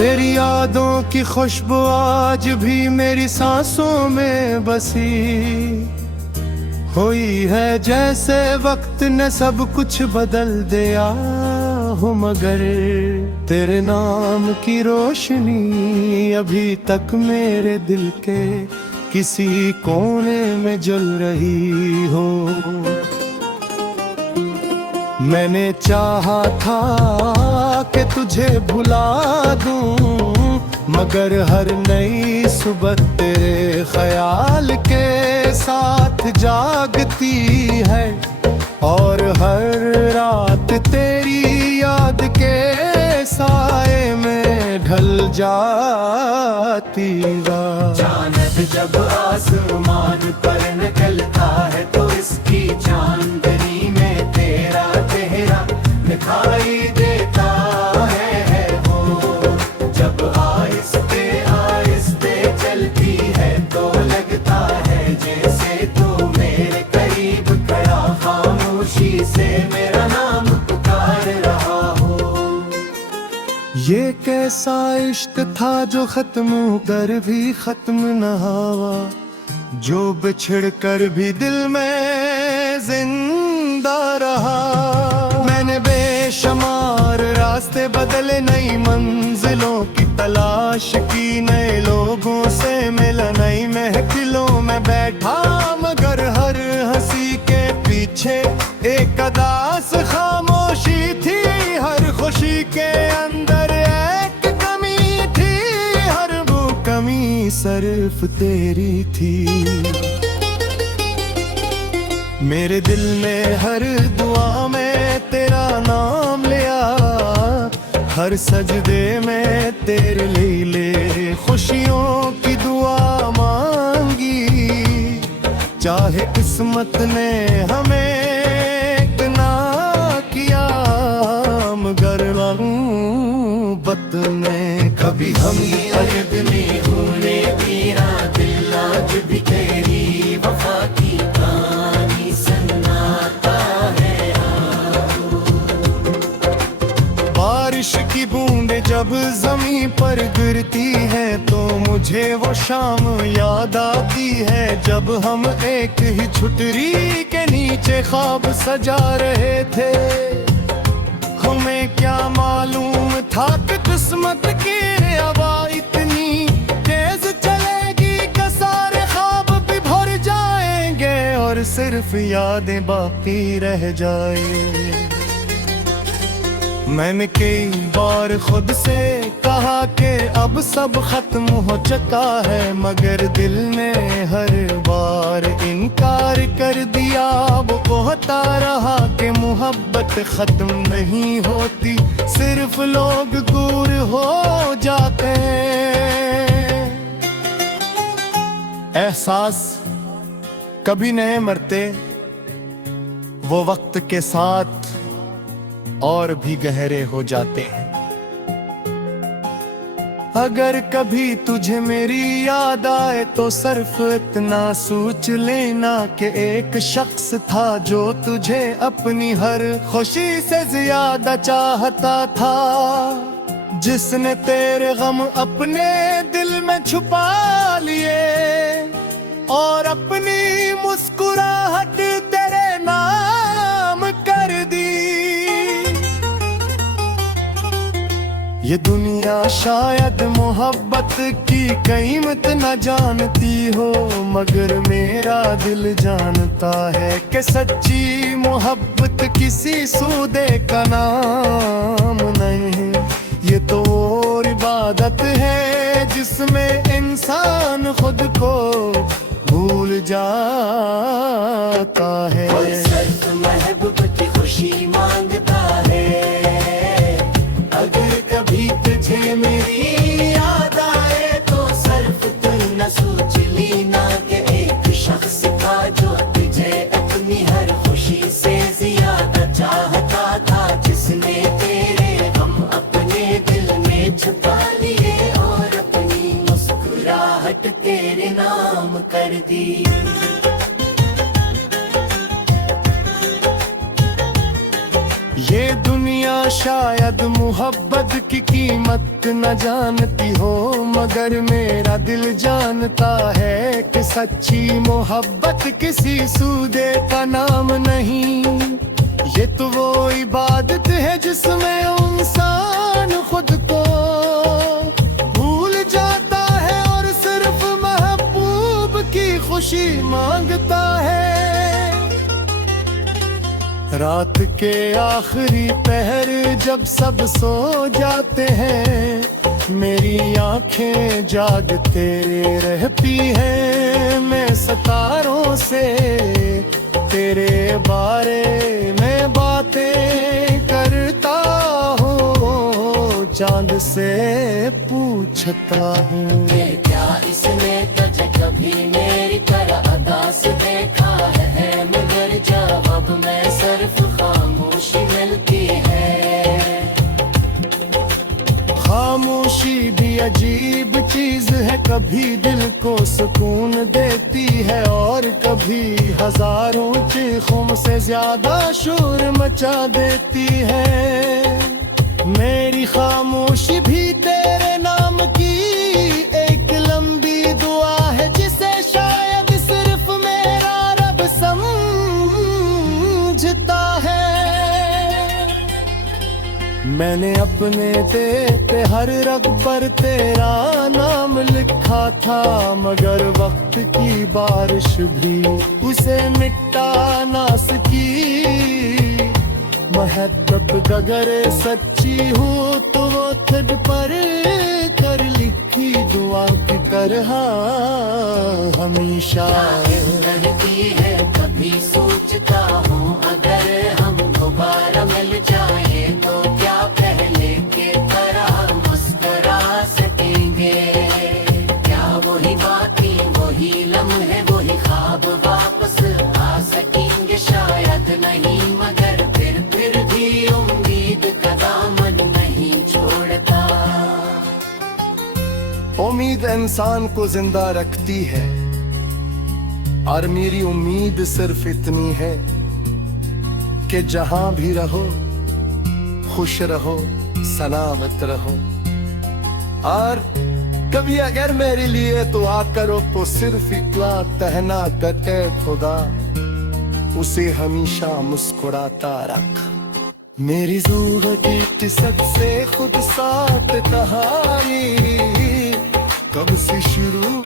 तेरी यादों की खुशबू आज भी मेरी सांसों में बसी हुई है, जैसे वक्त ने सब कुछ बदल दिया हो, मगर तेरे नाम की रोशनी अभी तक मेरे दिल के किसी कोने में जल रही हो। मैंने चाहा था कि तुझे भुला दूं, मगर हर नई सुबह तेरे ख्याल के साथ जागती है, और हर रात तेरी याद के साए में ढल जाती है। चाँद जब आसमान पर निकलता है तो इसकी चांदनी में तेरा चेहरा दिखाई देता है वो। जब आहिस्ते आहिस्ते चलती है तो लगता है जैसे तू मेरे करीब खड़ा खामोशी से मेरा नाम पुकार रहा हो। ये कैसा इश्क था जो खत्म कर भी खत्म न हुआ, जो बिछड़ कर भी दिल में जिंदा रहा। मैंने बेशुमार रास्ते बदले, नई मंजिलों की तलाश की, नए लोगों से मिला, नई महफिलों में बैठा, मगर हर हंसी के पीछे एक अदास खामोशी थी। हर खुशी के अंदर एक कमी थी, हर वो कमी सिर्फ तेरी थी। मेरे दिल में हर दुआ में तेरा नाम लिया, हर सजदे में तेरे लिए खुशियों की दुआ मांगी। चाहे किस्मत ने हमें ना किया, मगर मोहब्बत ने कभी हम अलग में होने तेरा दिल आज भी तेरी वफा की कहानी सुनाता है। बारिश की बूंदें जब जमीन पर गिरती है तो मुझे वो शाम याद आती है, जब हम एक ही छुटरी के नीचे ख्वाब सजा रहे थे। हमें क्या मालूम था कि किस्मत की हवा इतनी तेज चलेगी कि सारे ख्वाब भी भर जाएंगे और सिर्फ यादें बाकी रह जाए। मैंने कई बार खुद से कहा कि अब सब खत्म हो चुका है, मगर दिल ने हर बार इनकार कर दिया। वो कहता रहा कि मोहब्बत खत्म नहीं होती, सिर्फ लोग दूर हो जाते हैं। एहसास कभी नहीं मरते, वो वक्त के साथ और भी गहरे हो जाते हैं। अगर कभी तुझे मेरी याद आए तो सिर्फ इतना सोच लेना कि एक शख्स था जो तुझे अपनी हर खुशी से ज्यादा चाहता था, जिसने तेरे गम अपने दिल में छुपा लिए और अपनी मुस्कुराहट तेरे नाम कर दी। ये दुनिया शायद मोहब्बत की कीमत न जानती हो, मगर मेरा दिल जानता है कि सच्ची मोहब्बत किसी सौदे का नाम नहीं। ये तो और इबादत है जिसमें इंसान खुद को भूल जाता है। सिर्फ महबूब की खुशी मांगता है, अगर कभी तुझे मेरी याद आए तो सिर्फ तू न सोच लेना कि एक शख्स था जो तुझे अपनी हर खुशी से ज्यादा चाहता था, जिसने तेरे गम अपने दिल में छुपा लिए और अपनी मुस्कुराहट तेरे नाम कर दी। ये दुनिया शायद मोहब्बत की कीमत न जानती हो, मगर मेरा दिल जानता है कि सच्ची मोहब्बत किसी सूदे का नाम नहीं। ये तो वो इबादत है जिसमें इंसान खुद को भूल जाता है और सिर्फ महबूब की खुशी मांगता है। रात के आखिरी पहर जब सब सो जाते हैं, मेरी आंखें जागते रहती हैं। मैं सितारों से तेरे बारे में बातें करता हूँ, चांद से पूछता हूँ क्या इसने तुझे कभी मेरी तरह अदा से देखा है, मगर जवाब में सिर्फ खामोशी मिलती है। खामोशी भी अजीब चीज है, कभी दिल को सुकून देती है और कभी हजारों चीखों से ज्यादा शोर मचा देती है। मेरी खामोशी भी तेरे नाम की एक लंबी दुआ है, जिसे शायद सिर्फ मेरा रब समझता है। मैंने अपने देते हर रग पर तेरा नाम लिखा था, मगर वक्त की बारिश भी उसे मिटा ना सकी। मोहब्बत अगर सच्ची हो तो वो तुझ पर कर लिखी दुआ की तरह हमेशा रहती है। कभी सोचता हूँ अगर हम दोबारा मिल जाए तो क्या पहले की तरह मुस्कुरा सकेंगे। क्या वही बातें, वही लम्हे, वही ख्वाब वापस आ सकेंगे, शायद नहीं, मगर फिर भी उम्मीद का दामन नहीं छोड़ता। उम्मीद इंसान को जिंदा रखती है, और मेरी उम्मीद सिर्फ इतनी है कि जहां भी रहो खुश रहो, सलामत रहो। और कभी अगर मेरे लिए दुआ करो तो सिर्फ इतना कहना कि खुदा उसे हमेशा मुस्कुराता रख। मेरी ज़रूरत सबसे खुद साथ कहानी कब से शुरू